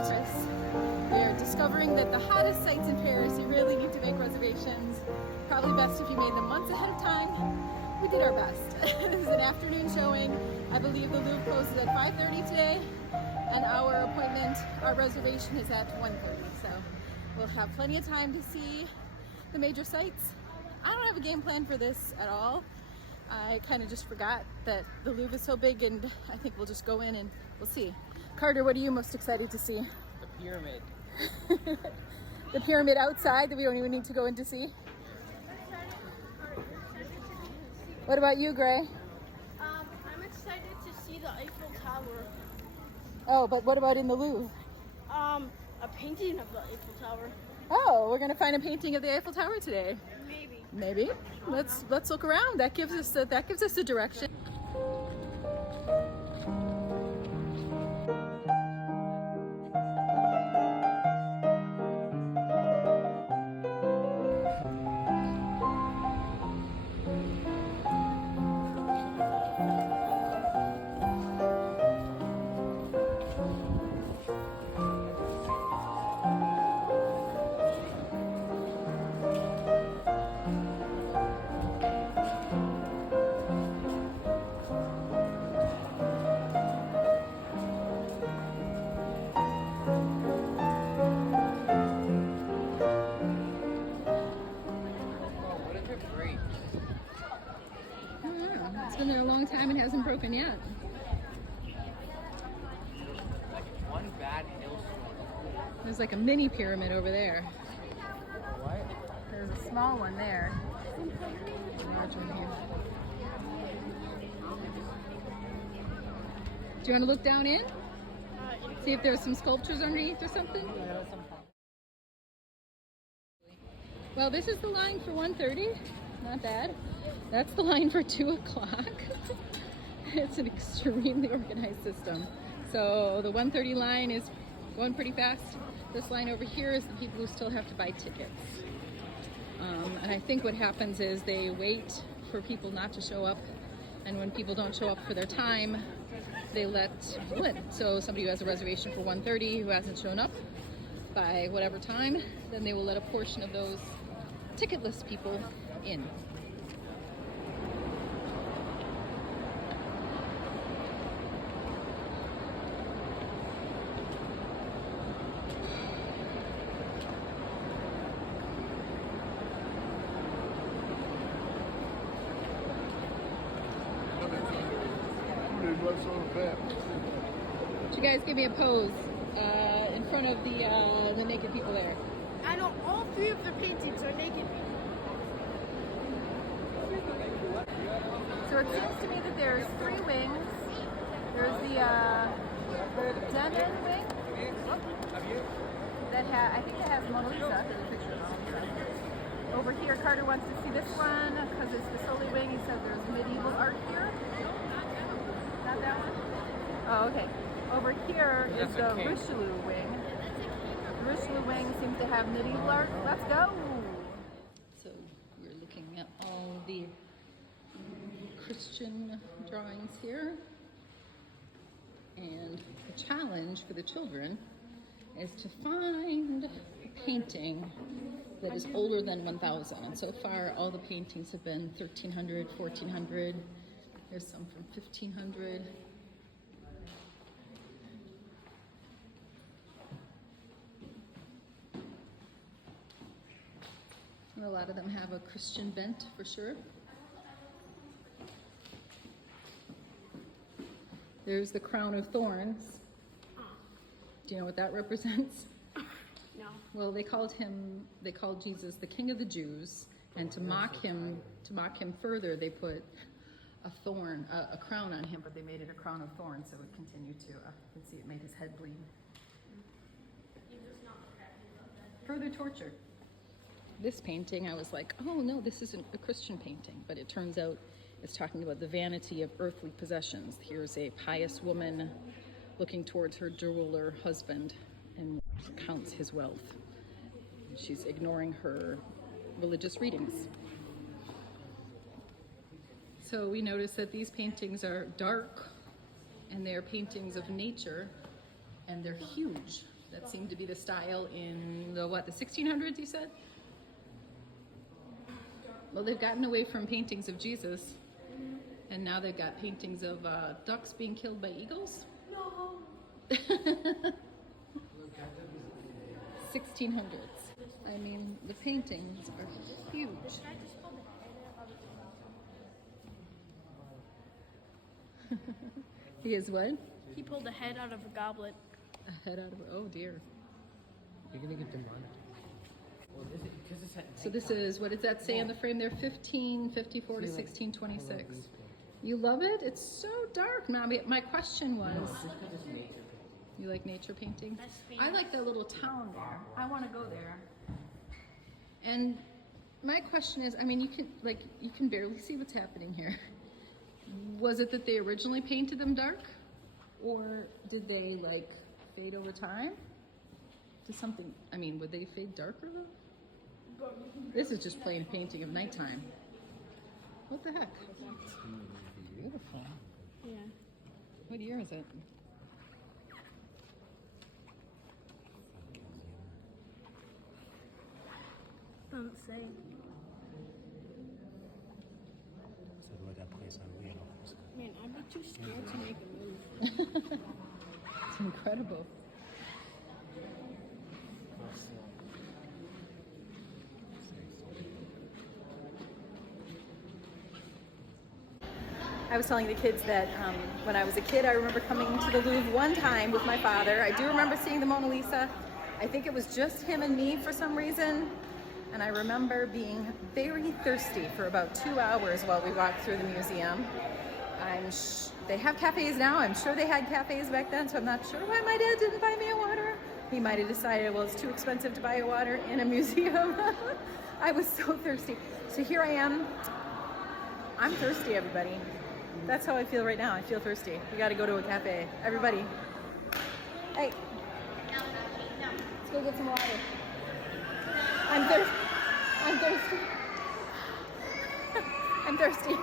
Paris. We are discovering that the hottest sites in Paris, you really need to make reservations. Probably best if you made them months ahead of time. We did our best. This is an afternoon showing. I believe the Louvre closes at 5:30 today, and our appointment, our reservation is at 1:30. So we'll have plenty of time to see the major sites. I don't have a game plan for this at all. I kind of just forgot that the Louvre is so big, and I think we'll just go in and we'll see. Carter, what are you most excited to see? The pyramid. The pyramid outside that we don't even need to go in to see? What about you, Gray? I'm excited to see the Eiffel Tower. Oh, but what about in the Louvre? A painting of the Eiffel Tower. Oh, we're gonna find a painting of the Eiffel Tower today. Maybe. Maybe. Let's look around. That gives us a direction. It's been there a long time and hasn't broken yet. Like one bad hailstorm. There's like a mini pyramid over there. What? There's a small one there. Large one here. Do you want to look down in? See if there's some sculptures underneath or something? Well, this is the line for 1:30. Not bad. That's the line for 2 o'clock. It's an extremely organized system. So the 1:30 line is going pretty fast. This line over here is the people who still have to buy tickets. And I think what happens is they wait for people not to show up. And when people don't show up for their time, they let people in. So somebody who has a reservation for 1:30 who hasn't shown up by whatever time, then they will let a portion of those ticketless people in. Would you guys give me a pose in front of the naked people there? I know all 3 of the paintings are naked people. So it seems to me that there's 3 wings. There's the Demon wing that I think it has Mona Lisa. There's a picture of Mona Lisa. Over here, Carter wants to see this one because it's the Soli wing. He said there's medieval art here. Not that one? Oh, okay. Over here is the Richelieu wing. The Richelieu wing seems to have medieval art. Let's go! So we're looking at all the Christian drawings here. And the challenge for the children is to find a painting that is older than 1000. And so far, all the paintings have been 1300, 1400. There's some from 1500. A lot of them have a Christian bent for sure. There's the crown of thorns. Do you know what that represents? No. Well, they called Jesus the King of the Jews, and to mock him further, they put a thorn, a crown on him, but they made it a crown of thorns, so it continued to, you can see it made his head bleed. Further torture. This painting, I was like, oh no, this isn't a Christian painting, but it turns out it's talking about the vanity of earthly possessions. Here's a pious woman looking towards her jeweler husband and counts his wealth. She's ignoring her religious readings. So we notice that these paintings are dark and they're paintings of nature and they're huge. That seemed to be the style in the, what, the 1600s, you said? Well, they've gotten away from paintings of Jesus, and now they've got paintings of ducks being killed by eagles. No. 1600s. I mean, the paintings are huge. He is what? He pulled a head out of a goblet. A head out of, oh dear. You're gonna get demonic. Well, because it's at So this is, what does that say on the frame there? 1554 to 1626. You love it? It's so dark. Now, my question was, you like nature painting? I like that little town there. I want to go there. And my question is, I mean, you can barely see what's happening here. Was it that they originally painted them dark? Or did they like fade over time to something? I mean, would they fade darker though? This is just plain painting of nighttime. What the heck? Beautiful. Yeah. What year is it? Doesn't say. Man, I'd be too scared to make a move. It's incredible. I was telling the kids that when I was a kid, I remember coming to the Louvre one time with my father. I do remember seeing the Mona Lisa. I think it was just him and me for some reason. And I remember being very thirsty for about 2 hours while we walked through the museum. They have cafes now. I'm sure they had cafes back then, so I'm not sure why my dad didn't buy me a water. He might have decided, well, it's too expensive to buy a water in a museum. I was so thirsty. So here I am. I'm thirsty, everybody. That's how I feel right now. I feel thirsty. We got to go to a cafe. Everybody. Hey. Let's go get some water. I'm thirsty. I'm thirsty.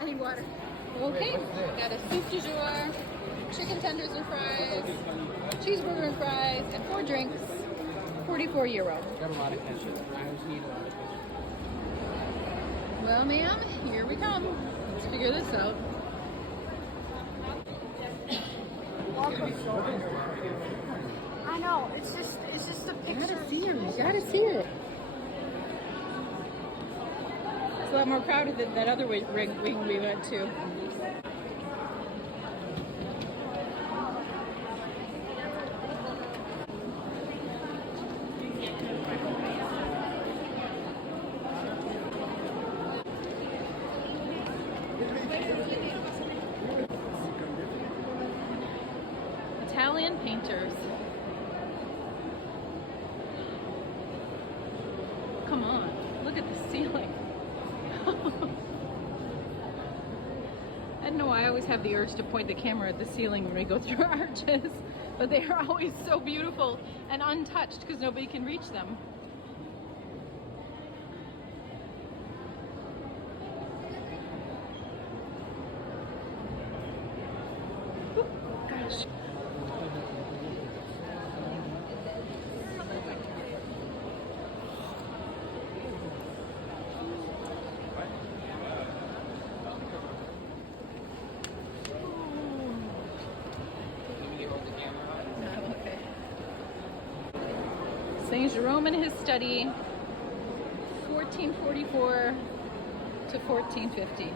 I need water. Okay. Got a soup du jour, chicken tenders and fries, cheeseburger and fries, and 4 drinks. €44. Got a lot of ketchup. I always need a lot of ketchup. Well, ma'am, here we come. Let's figure this out. I know. It's just a You picture. gotta see her. You gotta see it. It's a lot more crowded than that other wing we went to. Italian painters. Come on, look at the ceiling. I don't know why I always have the urge to point the camera at the ceiling when we go through arches, but they are always so beautiful and untouched because nobody can reach them. Gosh. Saint Jerome in his study, 1444 to 1450.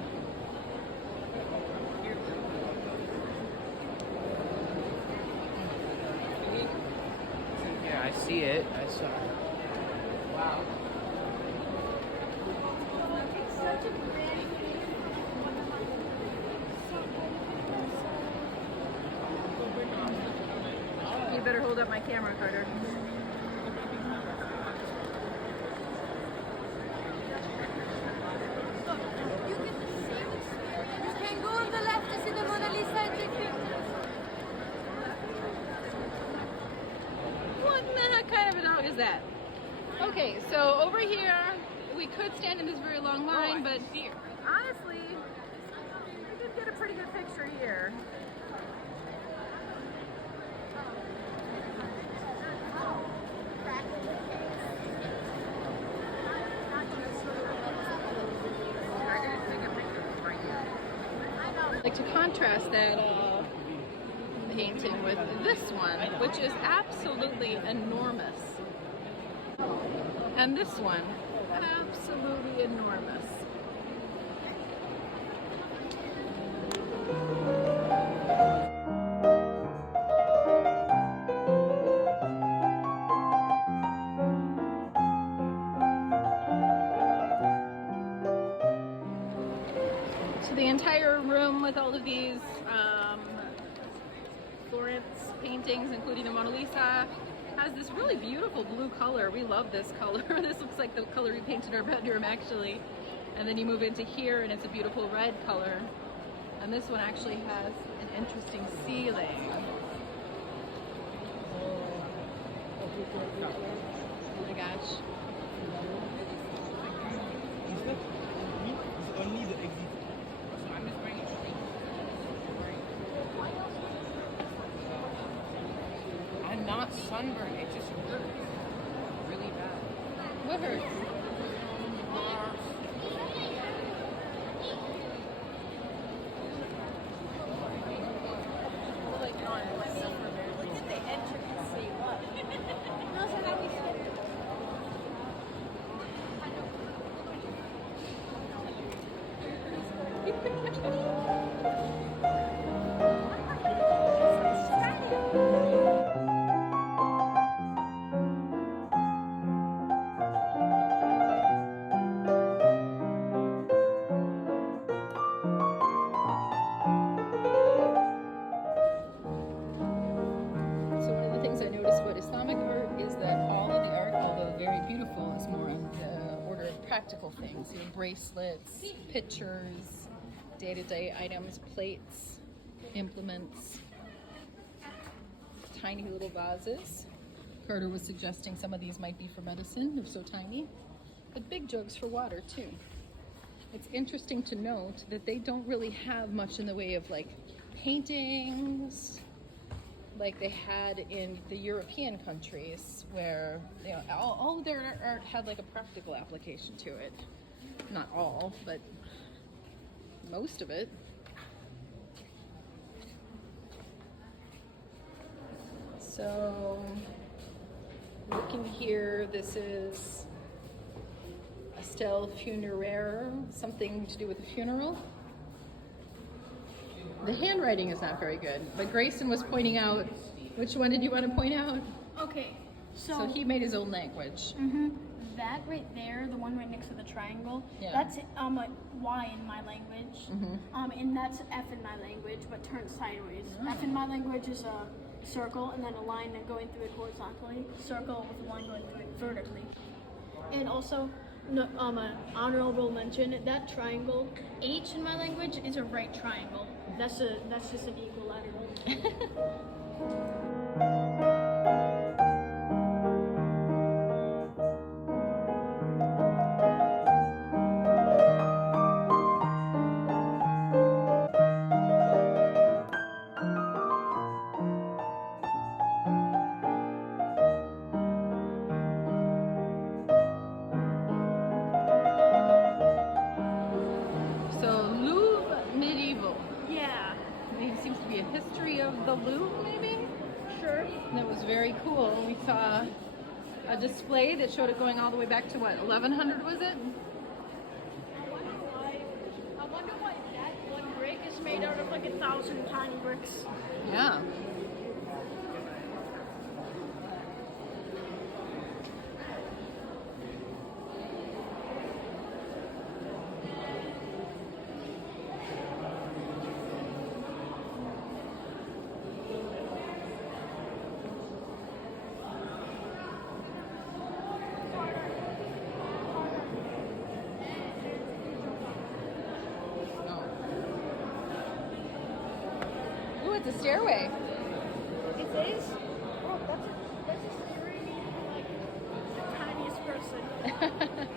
Yeah, I see it. I saw it. Wow. It's such a grand. You better hold up my camera, Carter. You get the same experience. You can go on the left to see the Mona Lisa and take pictures. What the heck kind of a dog is that? Okay, so over here, we could stand in this very long line, but honestly, we could get a pretty good picture here. to contrast that painting with this one, which is absolutely enormous. And this one, absolutely enormous. So the entire room with all of these Florence paintings, including the Mona Lisa, has this really beautiful blue color. We love this color. This looks like the color we painted our bedroom, actually. And then you move into here and it's a beautiful red color. And this one actually has an interesting ceiling. Oh my gosh. Only the exit. I'm not sunburned, it just hurts really bad. What hurts? Practical things, you know, bracelets, pictures, day-to-day items, plates, implements, tiny little vases. Carter was suggesting some of these might be for medicine, they're so tiny, but big jugs for water too. It's interesting to note that they don't really have much in the way of like paintings like they had in the European countries, where, you know, all of their art had like a practical application to it. Not all, but most of it. So, looking here, this is a stele funeraire, something to do with a funeral. The handwriting is not very good, but Grayson was pointing out, which one did you want to point out? Okay, So he made his own language. That right there, the one right next to the triangle, Yeah. that's like Y in my language, and that's F in my language, but turned sideways. F in my language is a circle, and then a line going through it horizontally, circle with a line going through it vertically. And also, no, an honorable mention, that triangle, H in my language is a right triangle. That's just an equilateral. So Louvre medieval. Yeah, There seems to be a history of the Louvre, maybe? sure. And it was very cool. We saw a display that showed it going all the way back to what, 1100 was it? I wonder why that one brick is made out of like 1,000 tiny bricks. Yeah. Ooh, it's a stairway. It is? Oh, that's a scary, like, the tiniest person.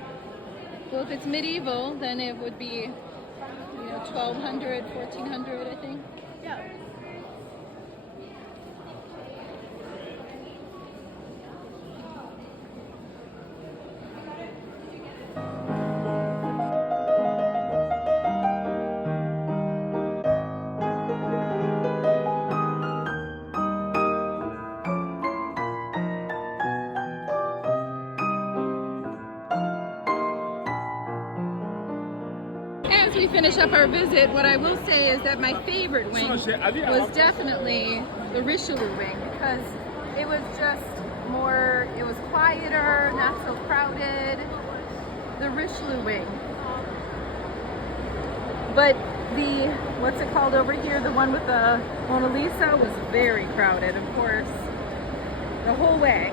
Well, if it's medieval, then it would be, you know, 1200, 1400, I think. Yeah. we finish up our visit, what I will say is that my favorite wing was definitely the Richelieu wing, because it was just more, it was quieter, not so crowded. The Richelieu wing. But the, what's it called over here, the one with the Mona Lisa, was very crowded, of course, the whole way.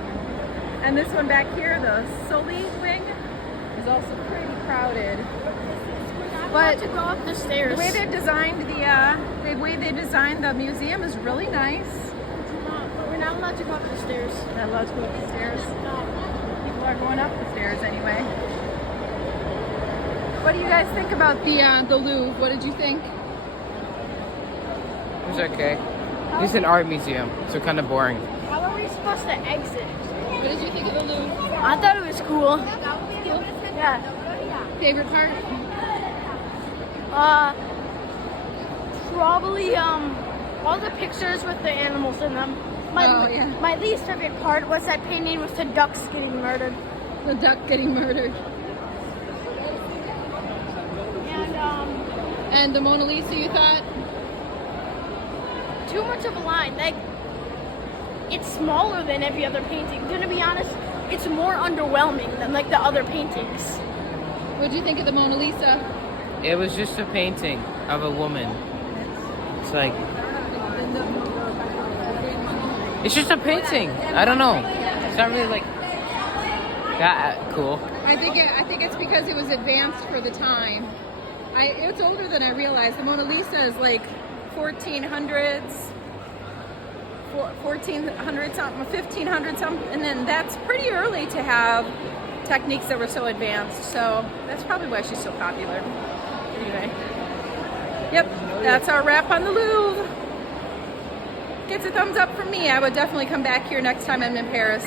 And this one back here, the Sully wing, is also pretty crowded. But to go up the stairs. the way they designed the museum is really nice. We're not allowed to go up the stairs. Not allowed to go up the stairs. People are going up the stairs anyway. What do you guys think about the Louvre? What did you think? It was okay. It's an art museum, so kind of boring. How are we supposed to exit? What did you think of the Louvre? I thought it was cool. Yeah. Favorite part? Probably all the pictures with the animals in them. My least favorite part was that painting with the ducks getting murdered. The duck getting murdered. And the Mona Lisa, you thought? Too much of a line. Like, it's smaller than every other painting. Gonna be honest, it's more underwhelming than like the other paintings. What did you think of the Mona Lisa? It was just a painting of a woman. It's like, it's just a painting. I don't know. It's not really like that cool. I think it's because it was advanced for the time. It's older than I realized. The Mona Lisa is like 1400s something, 1500 something, and then that's pretty early to have techniques that were so advanced. So that's probably why she's so popular. Anyway, yep, that's our wrap on the Louvre. Gets a thumbs up from me. I would definitely come back here next time I'm in Paris.